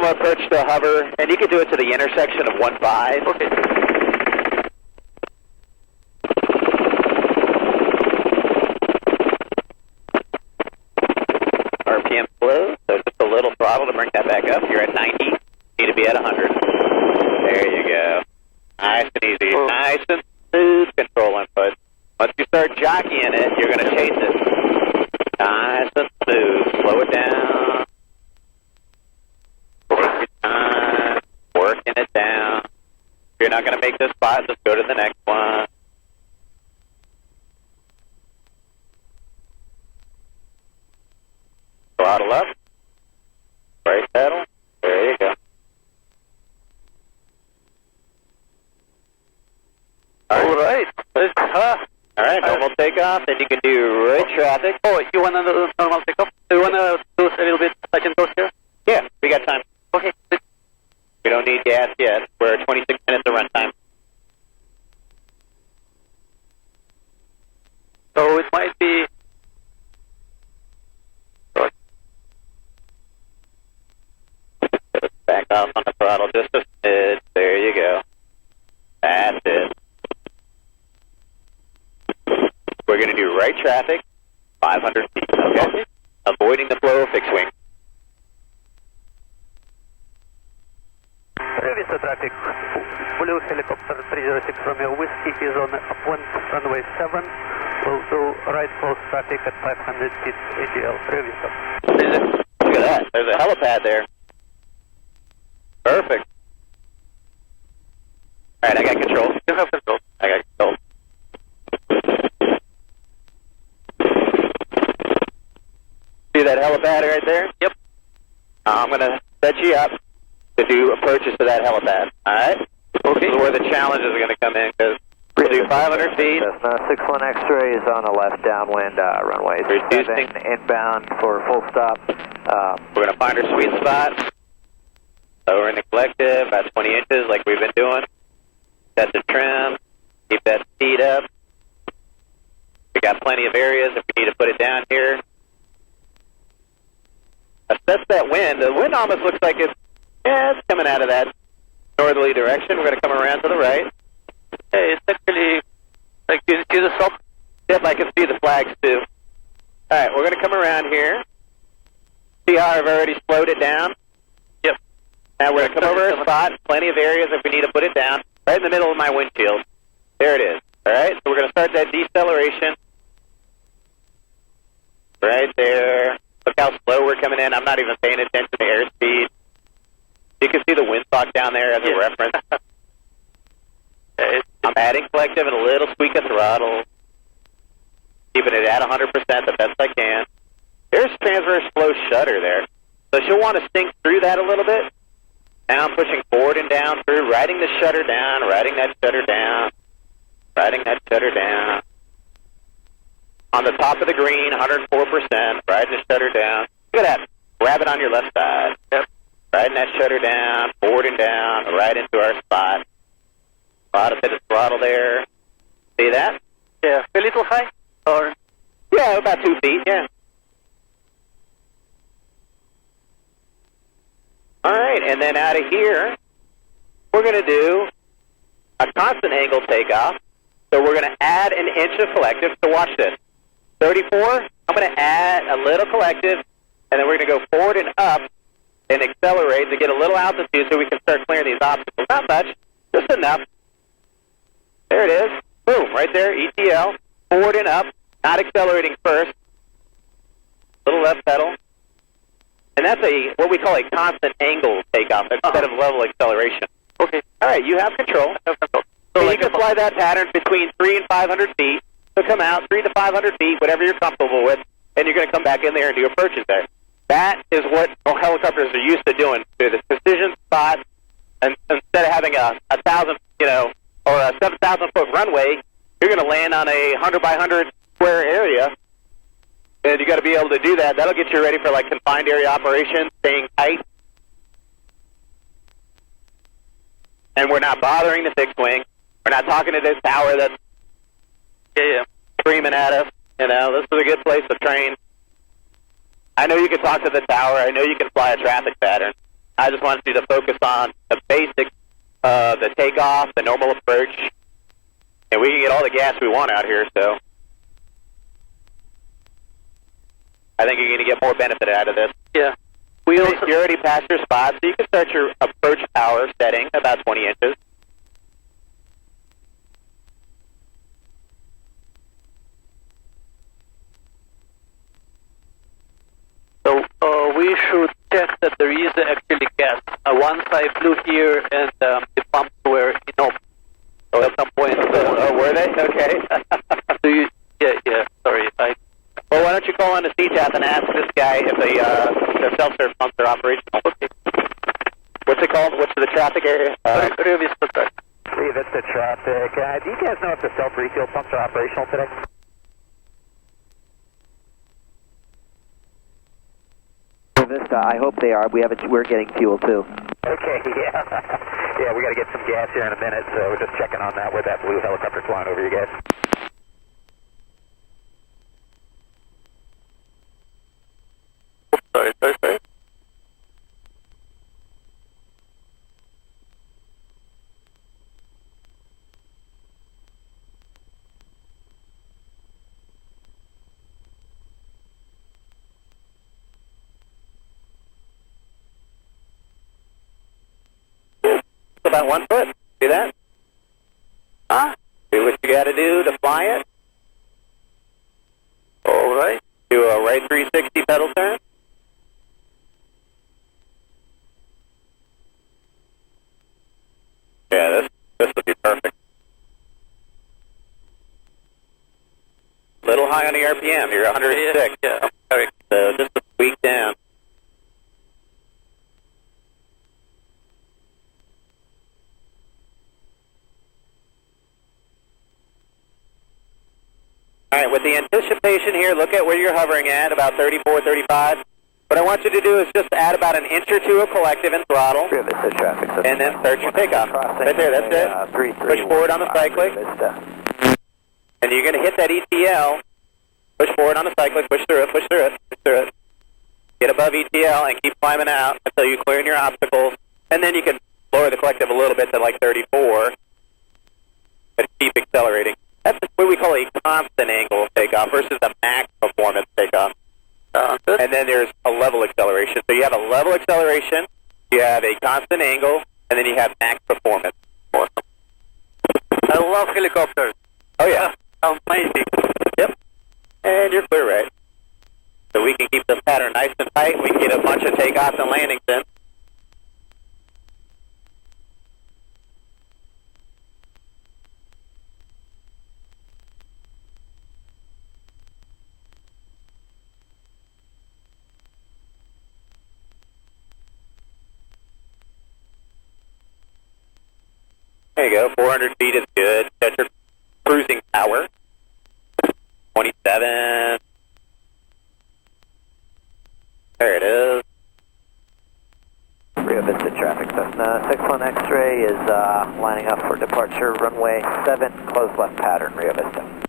from approach to hover, and you can do it to the intersection of 1.5. Okay. RPM slow, so just a little throttle to bring that back up. You're at 90. Need to be at 100. There you go. Nice and easy. Oh. Nice and smooth control input. Once you start jockeying it, you're going to chase it. Nice and smooth. Slow it down. Take your time. Working it down. If you're not going to make this spot, just go to the next one. Throttle up. Brake pedal. There you go. All right. All right, normal takeoff, then you can do right traffic. Oh, you want to do normal takeoff? Do you want to do a little bit second dose here? Yeah, we got time. Okay. We don't need gas yet. We're at 26 minutes of runtime. So it might be... Back off on the throttle just a smidge. There you go. That's it. We're going to do right traffic, 500 feet, okay? Avoiding the flow of fixed wing. RioVista traffic, Blue helicopter 306 Romeo Whiskey is on upwind runway 7. We'll do right close traffic at 500 feet AGL, RioVista. Look at that. There's a helipad there. Perfect. All right, I got control. You have control. I got control. See that helipad right there? Yep. I'm going to set you up to do approaches to that helipad. All right? Okay. This is where the challenges are going to come in, because we'll do 500 feet. Cessna 61 X-ray is on the left downwind runway 7 inbound for full stop. We're going to find our sweet spot. Lower in the collective, about 20 inches like we've been doing. Set the trim. Keep that speed up. We got plenty of areas if we need to put it down here. Assess that wind. The wind almost looks like it's coming out of that northerly direction. We're going to come around to the right. Hey, it's actually, like, you can see the sub. Yep, I can see the flags too. All right, we're going to come around here. See how I've already slowed it down? Yep. Now we're going to come over a spot, plenty of areas if we need to put it down, right in the middle of my windshield. There it is. All right, so we're going to start that deceleration. Right there. Look how slow we're coming in. I'm not even paying attention to airspeed. You can see the windsock down there as a reference. I'm adding collective and a little squeak of throttle. Keeping it at 100% the best I can. There's transverse flow shutter there. So she'll want to sink through that a little bit. Now I'm pushing forward and down through, riding the shutter down, riding that shutter down, riding that shutter down. On the top of the green, 104%, riding the shutter down. Look at that. Grab it on your left side. Yep. Riding that shutter down, forward and down, right into our spot. A lot of bit of throttle there. See that? Yeah, a little high? Or? Yeah, about 2 feet, yeah. All right, and then out of here, we're going to do a constant angle takeoff. So we're going to add an inch of collective. So watch this. 34, I'm going to add a little collective, and then we're going to go forward and up and accelerate to get a little altitude so we can start clearing these obstacles. Not much, just enough. There it is. Boom, right there, ETL. Forward and up, not accelerating first. Little left pedal. And that's what we call a constant angle takeoff instead of level acceleration. Okay. All right, you have control. So you can fly that pattern between 300 and 500 feet. So come out 300 to 500 feet, whatever you're comfortable with, and you're going to come back in there and do approaches there. That is what helicopters are used to doing, to the precision spot. And instead of having a 1,000, or a 7,000-foot runway, you're going to land on a 100 by 100 square area, and you got to be able to do that. That'll get you ready for like confined area operations, staying tight. And we're not bothering the fixed wing. We're not talking to this tower that's screaming at us. This is a good place to train. I know you can talk to the tower. I know you can fly a traffic pattern. I just wanted you to focus on the basics, the takeoff, the normal approach, and we can get all the gas we want out here, so I think you're going to get more benefit out of this. Yeah. You're already past your spot, so you can start your approach power setting about 20 inches. So we should check that there is actually gas. Once I flew here and the pumps were enough. So at some point, were they? Okay. yeah. Sorry. Well, why don't you call on the CTAP and ask this guy if the self-serve pumps are operational? Okay. What's it called? What's the traffic area? RioVista track. RioVista traffic. Do you guys know if the self-refuel pumps are operational today? RioVista, I hope they are. We're getting fuel too. Okay, yeah. Yeah, we got to get some gas here in a minute, so we're just checking on that with that blue helicopter flying over you guys. Sorry. About 1 foot. See that? Huh? Do what you got to do to fly it. All right. Do a right 360 pedal turn. Yeah, this would be perfect. Little high on the RPM. You're 106. Yeah. So just a tweak down. All right, with the anticipation here, look at where you're hovering at, about 34, 35. What I want you to do is just add about an inch or two of collective and throttle, and then start your takeoff. Right there, that's it. Push forward on the cyclic, and you're going to hit that ETL. Push forward on the cyclic, push through it. Get above ETL and keep climbing out until you clear your obstacles, and then you can lower the collective a little bit to like 34, and keep accelerating. That's what we call a constant angle takeoff versus a max performance takeoff. And then there's a level acceleration. So you have a level acceleration, you have a constant angle, and then you have max performance. Awesome. I love helicopters. Oh, yeah. Amazing. Yep. And you're clear, right? So we can keep the pattern nice and tight. We can get a bunch of takeoffs and landings in. There you go, 400 feet is good. That's your cruising power. 27. There it is. RioVista traffic. Cessna 61 X-ray is lining up for departure. Runway 7, closed left pattern, RioVista.